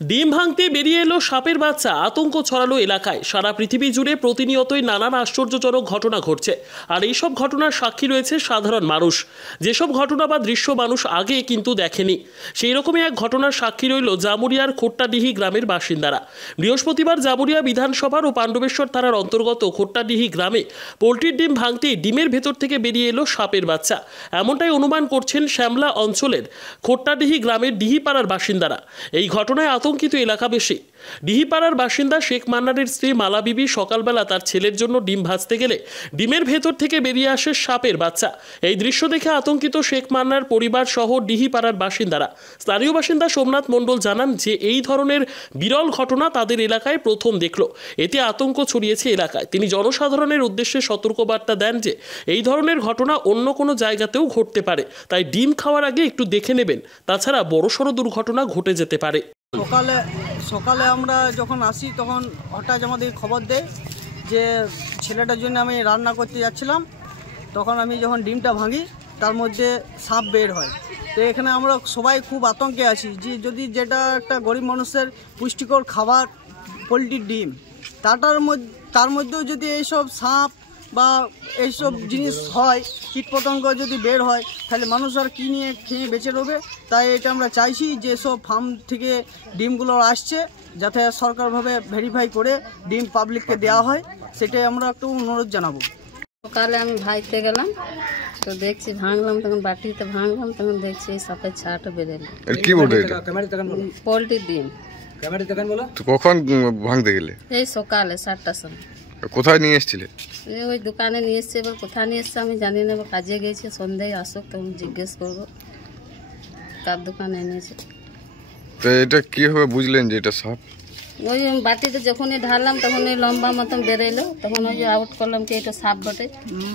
ডিম ভাঙতে বেরিয়ে এলো সাপের বাচ্চা, আতঙ্ক ছড়ালো এলাকায়। সারা পৃথিবী জুড়ে প্রতিনিয়তই নানান আশ্চর্যজনক ঘটনা ঘটছে, আর এইসব ঘটনার সাক্ষী রয়েছে সাধারণ মানুষ। যেসব ঘটনা বা দৃশ্য মানুষ আগে কিন্তু দেখেনি, সেই রকমই এক ঘটনার সাক্ষী রইল জামুরিয়ার খোট্টাডিহি গ্রামের বাসিন্দারা। বৃহস্পতিবার জামুরিয়া বিধানসভার ও পাণ্ডবেশ্বর থানার অন্তর্গত খোট্টাডিহি গ্রামে পোলট্রির ডিম ভাঙতেই ডিমের ভেতর থেকে বেরিয়ে এলো সাপের বাচ্চা। এমনটাই অনুমান করছেন শ্যামলা অঞ্চলের খোট্টাডিহি গ্রামের ডিহিপাড়ার বাসিন্দারা। এই ঘটনায় আতঙ্কিত এলাকাবাসী। ডিহিপাড়ার বাসিন্দা শেখ মান্নারের স্ত্রী মালা বিবি সকালবেলা তার ছেলের জন্য ডিম ভাজতে গেলে ডিমের ভেতর থেকে বেরিয়ে আসে সাপের বাচ্চা। এই দৃশ্য দেখে আতঙ্কিত শেখ মান্নার পরিবার সহ ডিহিপাড়ার বাসিন্দারা। স্থানীয় বাসিন্দা সোমনাথ মণ্ডল জানান যে এই ধরনের বিরল ঘটনা তাদের এলাকায় প্রথম দেখল। এতে আতঙ্ক ছড়িয়েছে এলাকায়। তিনি জনসাধারণের উদ্দেশ্যে সতর্কবার্তা দেন যে এই ধরনের ঘটনা অন্য কোনো জায়গাতেও ঘটতে পারে, তাই ডিম খাওয়ার আগে একটু দেখে নেবেন, তাছাড়া বড়সড় দুর্ঘটনা ঘটে যেতে পারে। সকালে আমরা যখন আসি তখন হঠাৎ আমাদের খবর দেয় যে ছেলেটার জন্য আমি রান্না করতে যাচ্ছিলাম, তখন আমি যখন ডিমটা ভাঙি তার মধ্যে সাপ বের হয়। তো এখানে আমরা সবাই খুব আতঙ্কে আছি যে যদি যেটা একটা গরিব মানুষের পুষ্টিকর খাবার পোলট্রির ডিম, তার মধ্যেও যদি এইসব সাপ বা এইসব জিনিস হয়, কীটপতঙ্গ যদি বের হয়, তাহলে মানুষ আর কী নিয়ে খেয়ে বেঁচে রবে। তাই এটা আমরা চাইছি যে সব ফার্ম থেকে ডিমগুলো আসছে যাতে সরকারভাবে ভেরিফাই করে ডিম পাবলিককে দেওয়া হয়, সেটাই আমরা একটু অনুরোধ জানাবো। সকালে আমি ভাইতে গেলাম, তো দেখছি ভাঙলাম, তখন বাটিতে ভাঙলাম, তখন দেখছি এই সাপের ছাটা বেরোলো। কি বলতে পোলট্রির ডিম। তো কখন ভাঙতে গেলে? এই সকালে 7টার সময়। কোথায় নিয়ে এসেছিলে? ওই দোকানে নিয়ে এসছে, এবার কোথায় নিয়ে এসছে আমি জানি না, কাজে গেছে, সন্ধ্যায় আসুক তখন জিজ্ঞেস করবো কার দোকানে এনেছে। তো এটা কিভাবে বুঝলেন যে এটা সাপ? ওই বাটিতে যখনই ঢাললাম তখন ওই লম্বা মতন বেরোলো, তখন ওই আউট করলাম কি এটা সাপ বটে।